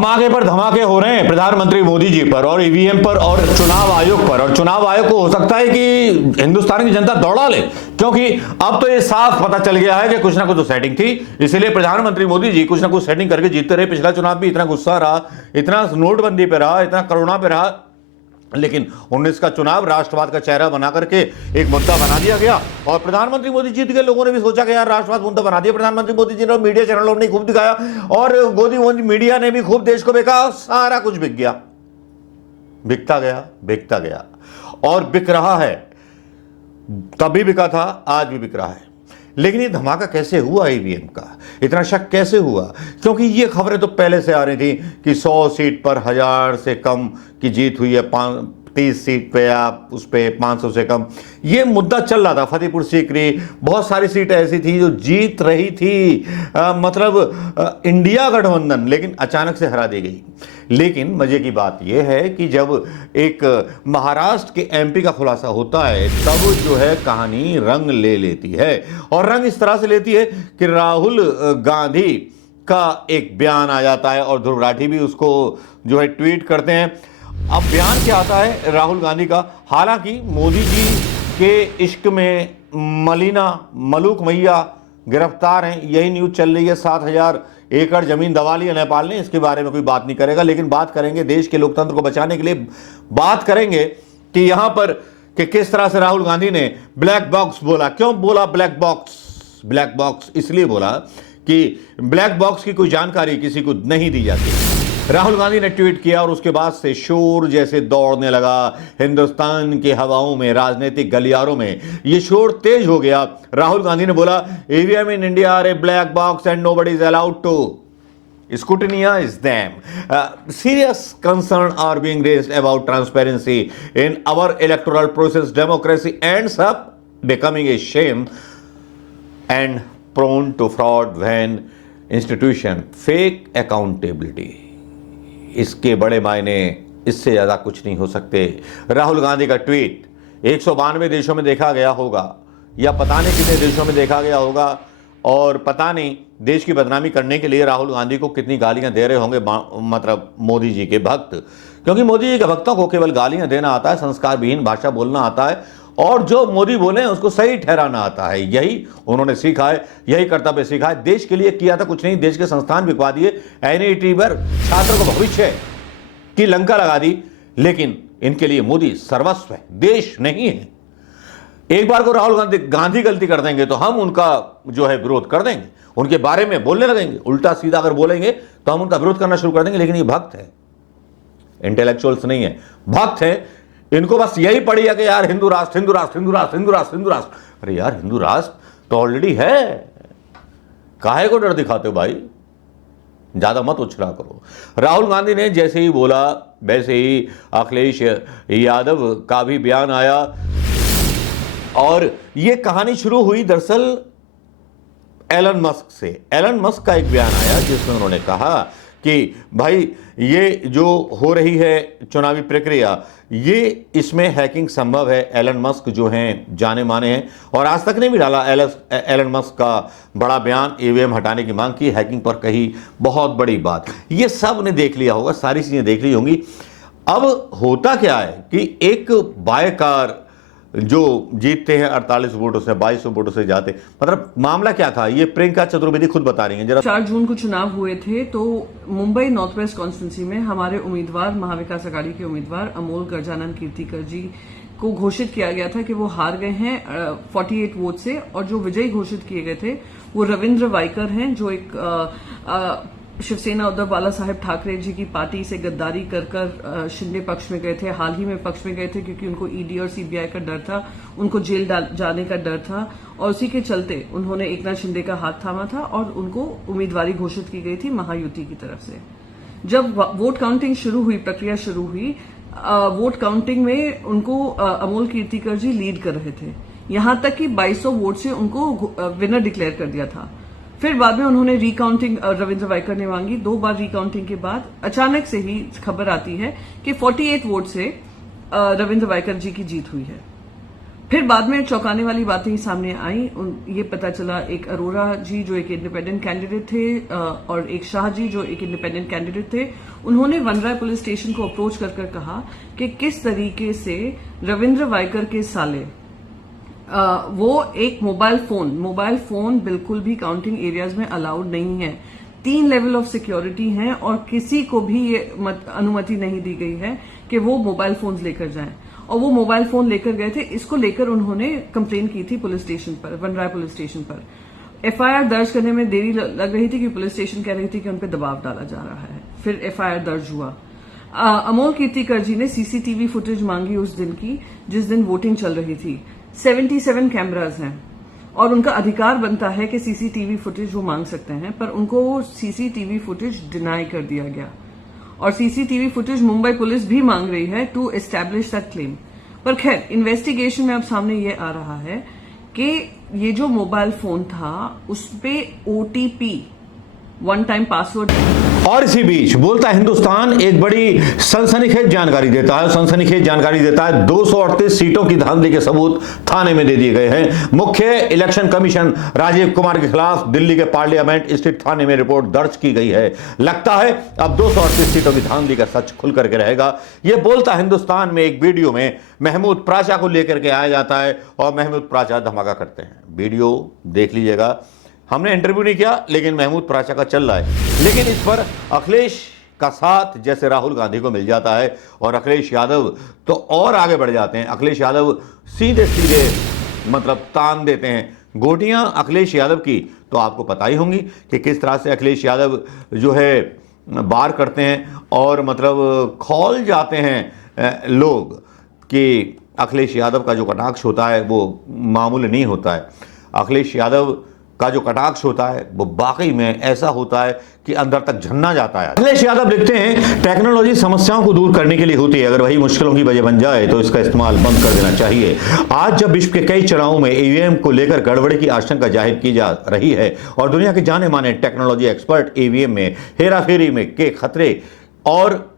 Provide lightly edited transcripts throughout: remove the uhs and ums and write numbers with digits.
धमाके पर धमाके हो रहे हैं प्रधानमंत्री मोदी जी पर और ईवीएम पर और चुनाव आयोग पर। और चुनाव आयोग को हो सकता है कि हिंदुस्तान की जनता दौड़ा ले, क्योंकि अब तो ये साफ पता चल गया है कि कुछ ना कुछ तो सेटिंग थी। इसलिए प्रधानमंत्री मोदी जी कुछ ना कुछ सेटिंग करके जीतते रहे। पिछला चुनाव भी इतना गुस्सा रहा, इतना नोटबंदी पे रहा, इतना कोरोना पे रहा, लेकिन 19 का चुनाव राष्ट्रवाद का चेहरा बना करके एक मुद्दा बना दिया गया और प्रधानमंत्री मोदी जीत गए। लोगों ने भी सोचा कि यार राष्ट्रवाद मुद्दा बना दिया प्रधानमंत्री मोदी जी ने, मीडिया चैनलों ने खूब दिखाया और मोदी मीडिया ने भी खूब देश को बेचा। सारा कुछ बिक गया, बिकता गया और बिक रहा है। तभी बिका था, आज भी बिक रहा है। लेकिन ये धमाका कैसे हुआ ईवीएम का, इतना शक कैसे हुआ? क्योंकि ये खबरें तो पहले से आ रही थी कि 100 सीट पर 1000 से कम की जीत हुई है, 30 सीट पे या उस पे 500 से कम, ये मुद्दा चल रहा था। फतेहपुर सीकरी, बहुत सारी सीटें ऐसी थी जो जीत रही थी, मतलब इंडिया गठबंधन, लेकिन अचानक से हरा दी गई। लेकिन मजे की बात यह है कि जब एक महाराष्ट्र के एमपी का खुलासा होता है तब जो है कहानी रंग ले लेती है। और रंग इस तरह से लेती है कि राहुल गांधी का एक बयान आ जाता है और ध्रुव राठी भी उसको जो है ट्वीट करते हैं। अब बयान क्या आता है राहुल गांधी का? हालांकि मोदी जी के इश्क में मलूक मैया गिरफ्तार हैं, यही न्यूज चल रही है। 7000 एकड़ जमीन दबा ली है नेपाल ने, इसके बारे में कोई बात नहीं करेगा। लेकिन बात करेंगे देश के लोकतंत्र को बचाने के लिए, बात करेंगे कि यहां पर कि किस तरह से राहुल गांधी ने ब्लैक बॉक्स बोला। क्यों बोला ब्लैक बॉक्स? ब्लैक बॉक्स इसलिए बोला कि ब्लैक बॉक्स की कोई जानकारी किसी को नहीं दी जाती। राहुल गांधी ने ट्वीट किया और उसके बाद से शोर जैसे दौड़ने लगा हिंदुस्तान की हवाओं में, राजनीतिक गलियारों में। ये शोर तेज हो गया। राहुल गांधी ने बोला, EVM in India are a black box and nobody is allowed to scrutinize them. Serious concerns are being raised about transparency in our electoral process. Democracy ends up becoming a shame and prone to fraud when institution fake accountability. इसके बड़े मायने इससे ज़्यादा कुछ नहीं हो सकते। राहुल गांधी का ट्वीट 192 देशों में देखा गया होगा या पता नहीं कितने देशों में देखा गया होगा, और पता नहीं देश की बदनामी करने के लिए राहुल गांधी को कितनी गालियां दे रहे होंगे मतलब मोदी जी के भक्त। क्योंकि मोदी जी के भक्तों को केवल गालियां देना आता है, संस्कार विहीन भाषा बोलना आता है और जो मोदी बोले उसको सही ठहराना आता है। यही उन्होंने सीखा है, यही कर्तव्य सीखा है। देश के लिए किया था कुछ नहीं, देश के संस्थान बिकवा दिए, एनआईटी पर छात्रों को भविष्य की लंका लगा दी। लेकिन इनके लिए मोदी सर्वस्व है, देश नहीं है। एक बार को राहुल गांधी गलती कर देंगे तो हम उनका जो है विरोध कर देंगे, उनके बारे में बोलने लगेंगे, उल्टा सीधा अगर बोलेंगे तो हम उनका विरोध करना शुरू कर देंगे। लेकिन ये भक्त है, इंटेलेक्चुअल्स नहीं है, भक्त है। इनको बस यही पड़ी है कि यार हिंदू राष्ट्र, हिंदू राष्ट्र, हिंदू राष्ट्र, हिंदू राष्ट्र, हिंदू राष्ट्र। अरे यार हिंदू राष्ट्र तो ऑलरेडी है, काहे को डर दिखाते हो भाई? ज्यादा मत उछला करो। राहुल गांधी ने जैसे ही बोला वैसे ही अखिलेश यादव का भी बयान आया और यह कहानी शुरू हुई दरअसल एलन मस्क से। एलन मस्क का एक बयान आया जिसमें उन्होंने कहा कि भाई ये जो हो रही है चुनावी प्रक्रिया, ये इसमें हैकिंग संभव है। एलन मस्क जो हैं जाने माने हैं और आज तक ने भी डाला एलन मस्क का बड़ा बयान, ईवीएम हटाने की मांग की, हैकिंग पर कही बहुत बड़ी बात। ये सब ने देख लिया होगा, सारी चीजें देख ली होंगी। अब होता क्या है कि एक बायकार जो जीतते हैं 48 वोटों से, 2200 वोटों से जाते, मतलब मामला क्या था ये प्रियंका चतुर्वेदी खुद बता रही हैं जरा। 4 जून को चुनाव हुए थे तो मुंबई नॉर्थ वेस्ट कॉन्स्टिट्यूंसी में हमारे उम्मीदवार, महाविकास अघाड़ी के उम्मीदवार अमोल गजानन कीर्तिकर जी को घोषित किया गया था कि वो हार गए हैं 48 वोट से, और जो विजयी घोषित किए गए थे वो रविंद्र वाइकर हैं, जो एक शिवसेना उद्धव बाला साहेब ठाकरे जी की पार्टी से गद्दारी कर शिंदे पक्ष में गए थे, हाल ही में पक्ष में गए थे क्योंकि उनको ईडी और सीबीआई का डर था, उनको जेल जाने का डर था, और उसी के चलते उन्होंने एकनाथ शिंदे का हाथ थामा था और उनको उम्मीदवारी घोषित की गई थी महायुति की तरफ से। जब वोट काउंटिंग शुरू हुई, प्रक्रिया शुरू हुई, वोट काउंटिंग में उनको अमोल कीर्तिकर जी लीड कर रहे थे, यहां तक कि 2200 वोट से उनको विनर डिक्लेयर कर दिया था। फिर बाद में उन्होंने रिकाउंटिंग रविंद्र वाइकर ने मांगी। 2 बार रिकाउंटिंग के बाद अचानक से ही खबर आती है कि 48 वोट से रविंद्र वाइकर जी की जीत हुई है। फिर बाद में चौंकाने वाली बातें सामने आई। ये पता चला एक अरोरा जी जो एक इंडिपेंडेंट कैंडिडेट थे और एक शाह जी जो एक इंडिपेंडेंट कैंडिडेट थे, उन्होंने वनराय पुलिस स्टेशन को अप्रोच कर कहा कि किस तरीके से रविंद्र वायकर के साले वो एक मोबाइल फोन बिल्कुल भी काउंटिंग एरियाज में अलाउड नहीं है। 3 लेवल ऑफ सिक्योरिटी हैं और किसी को भी ये अनुमति नहीं दी गई है कि वो मोबाइल फोन्स लेकर जाएं। और वो मोबाइल फोन लेकर गए थे। इसको लेकर उन्होंने कंप्लेन की थी पुलिस स्टेशन पर, वनराय पुलिस स्टेशन पर। एफआईआर दर्ज करने में देरी लग रही थी कि पुलिस स्टेशन कह रही थी कि उन पर दबाव डाला जा रहा है। फिर एफआईआर दर्ज हुआ। अमोल कीर्तिकर जी ने सीसीटीवी फुटेज मांगी उस दिन की जिस दिन वोटिंग चल रही थी। 77 कैमराज हैं और उनका अधिकार बनता है कि सीसीटीवी फुटेज वो मांग सकते हैं, पर उनको वो सीसीटीवी फुटेज डिनाई कर दिया गया। और सीसीटीवी फुटेज मुंबई पुलिस भी मांग रही है टू एस्टैब्लिश दैट क्लेम। पर खैर, इन्वेस्टिगेशन में अब सामने ये आ रहा है कि ये जो मोबाइल फोन था उस पे ओटीपी, वन टाइम पासवर्ड। और इसी बीच बोलता हिंदुस्तान एक बड़ी सनसनीखेज जानकारी देता है। सनसनीखेज जानकारी देता है 238 सीटों की धांधली के सबूत थाने में दे दिए गए हैं। मुख्य इलेक्शन कमीशन राजीव कुमार के खिलाफ दिल्ली के पार्लियामेंट स्थित थाने में रिपोर्ट दर्ज की गई है। लगता है अब 238 सीटों की धांधली का सच खुल करके रहेगा। यह बोलता हिंदुस्तान में एक वीडियो में महमूद प्राचा को लेकर के आया जाता है और महमूद प्राचा धमाका करते हैं। वीडियो देख लीजिएगा। हमने इंटरव्यू नहीं किया लेकिन महमूद प्राचा का चल रहा है। लेकिन इस पर अखिलेश का साथ जैसे राहुल गांधी को मिल जाता है और अखिलेश यादव तो और आगे बढ़ जाते हैं। अखिलेश यादव सीधे सीधे मतलब तान देते हैं गोटियां अखिलेश यादव की। तो आपको पता ही होंगी कि किस तरह से अखिलेश यादव जो है बार करते हैं और मतलब खौल जाते हैं लोग कि अखिलेश यादव का जो कटाक्ष होता है वो मामूली नहीं होता है। अखिलेश यादव का जो कटाक्ष होता है वो वाकई में ऐसा होता है कि अंदर तक झन्ना जाता है। अखिलेश यादव लिखते हैं टेक्नोलॉजी समस्याओं को दूर करने के लिए होती है, अगर वही मुश्किलों की वजह बन जाए तो इसका इस्तेमाल बंद कर देना चाहिए। आज जब विश्व के कई चुनावों में ईवीएम को लेकर गड़बड़ी की आशंका जाहिर की जा रही है और दुनिया के जाने माने टेक्नोलॉजी एक्सपर्ट ईवीएम में हेराफेरी में के खतरे और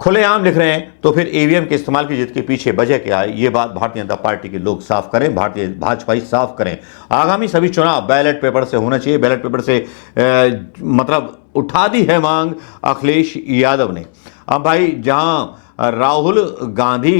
खुलेआम लिख रहे हैं, तो फिर ईवीएम के इस्तेमाल की जिद के पीछे वजह क्या है, ये बात भारतीय जनता पार्टी के लोग साफ करें, भाजपाई साफ करें। आगामी सभी चुनाव बैलेट पेपर से होना चाहिए। बैलेट पेपर से मतलब उठा दी है मांग अखिलेश यादव ने। अब भाई जहां राहुल गांधी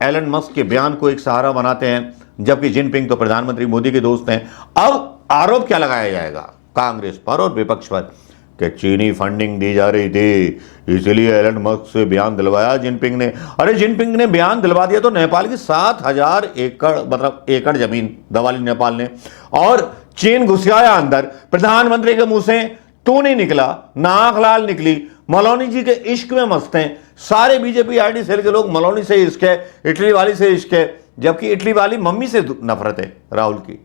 एलन मस्क के बयान को एक सहारा बनाते हैं जबकि जिनपिंग तो प्रधानमंत्री मोदी के दोस्त हैं, अब आरोप क्या लगाया जाएगा कांग्रेस पर और विपक्ष पर कि चीनी फंडिंग दी जा रही थी इसलिए एलन मस्क से बयान दिलवाया जिनपिंग ने। अरे जिनपिंग ने बयान दिलवा दिया तो नेपाल की 7,000 एकड़ मतलब एकड़ जमीन दबा ली नेपाल ने और चीन घुसियाया अंदर। प्रधानमंत्री के मुंह से तू नहीं निकला, नाक लाल निकली। मलौनी जी के इश्क में मस्त हैं सारे बीजेपी आईडी सेल के लोग। मलौनी से इश्क है, इटली वाली से इश्क है, जबकि इटली वाली मम्मी से नफरत है राहुल की।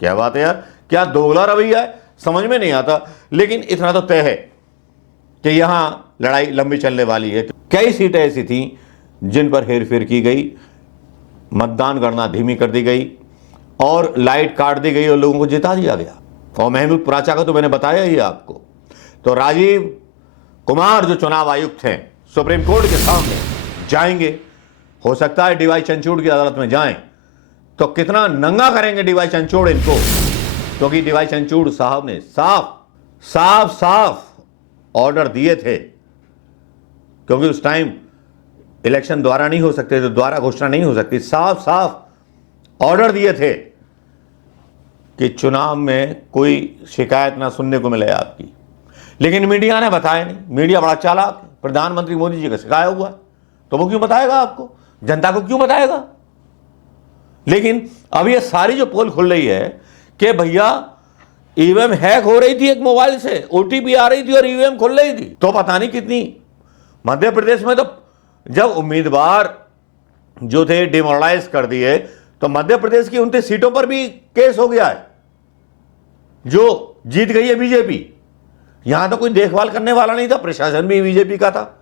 क्या बात है यार, क्या दोगला रवैया है, समझ में नहीं आता। लेकिन इतना तो तय है कि यहां लड़ाई लंबी चलने वाली है। कई सीटें ऐसी थीं जिन पर हेरफेर की गई, मतदान गणना धीमी कर दी गई और लाइट काट दी गई और लोगों को जिता दिया गया। और महमूद प्राचा का तो मैंने बताया ही आपको। तो राजीव कुमार जो चुनाव आयुक्त हैं सुप्रीम कोर्ट के सामने जाएंगे, हो सकता है डीवाई चंद्रचूड़ की अदालत में जाएं तो कितना नंगा करेंगे डीवाई चंद्रचूड़ इनको, क्योंकि डीवाई चंद्रचूड़ साहब ने साफ ऑर्डर दिए थे, क्योंकि उस टाइम इलेक्शन द्वारा नहीं हो सकते थे, द्वारा घोषणा नहीं हो सकती। साफ ऑर्डर दिए थे कि चुनाव में कोई शिकायत ना सुनने को मिले आपकी। लेकिन मीडिया ने बताया नहीं। मीडिया बड़ा चालाक है, प्रधानमंत्री मोदी जी का शिकायत हुआ तो वो क्यों बताएगा आपको, जनता को क्यों बताएगा। लेकिन अब ये सारी जो पोल खुल रही है कि भैया ईवीएम हैक हो रही थी, एक मोबाइल से ओटीपी आ रही थी और ईवीएम खुल रही थी, तो पता नहीं कितनी। मध्य प्रदेश में तो जब उम्मीदवार जो थे डिमोरलाइज कर दिए तो मध्य प्रदेश की 29 सीटों पर भी केस हो गया है, जो जीत गई है बीजेपी। यहां तो कोई देखभाल करने वाला नहीं था, प्रशासन भी बीजेपी का था।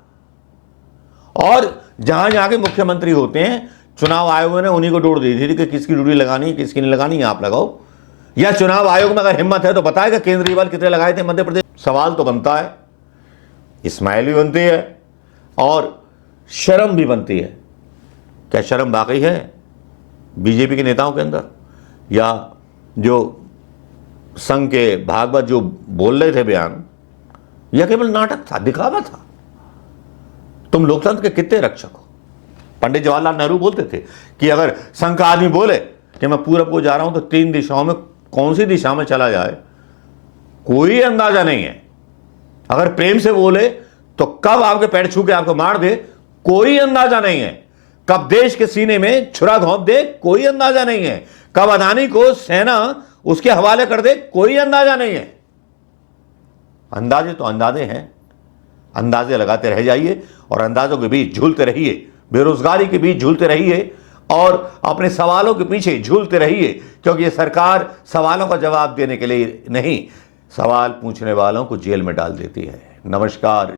और जहां जहां के मुख्यमंत्री होते हैं चुनाव आयोग ने उन्हीं को डोर दी थी कि किसकी ड्यूटी लगानी है किसकी नहीं लगानी है, आप लगाओ। या चुनाव आयोग में अगर हिम्मत है तो बताएगा केंद्रीय बल कितने लगाए थे मध्य प्रदेश। सवाल तो बनता है, इस्माइल भी बनती है और शर्म भी बनती है। क्या शर्म वाकई है बीजेपी के नेताओं के अंदर, या जो संघ के भागवत जो बोल रहे थे बयान, यह केवल नाटक था, दिखावा था? तुम लोकतंत्र के कितने रक्षक हो? पंडित जवाहरलाल नेहरू बोलते थे कि अगर संघ का आदमी बोले कि मैं पूरब को जा रहा हूं तो 3 दिशाओं में कौन सी दिशा में चला जाए कोई अंदाजा नहीं है। अगर प्रेम से बोले तो कब आपके पैर छू के आपको मार दे कोई अंदाजा नहीं है। कब देश के सीने में छुरा घोंप दे कोई अंदाजा नहीं है। कब अदानी को सेना उसके हवाले कर दे कोई अंदाजा नहीं है। अंदाजे तो अंदाजे हैं, अंदाजे लगाते रह जाइए और अंदाजों के बीच झूलते रहिए, बेरोजगारी के बीच झूलते रहिए और अपने सवालों के पीछे झूलते रहिए, क्योंकि ये सरकार सवालों का जवाब देने के लिए नहीं, सवाल पूछने वालों को जेल में डाल देती है। नमस्कार।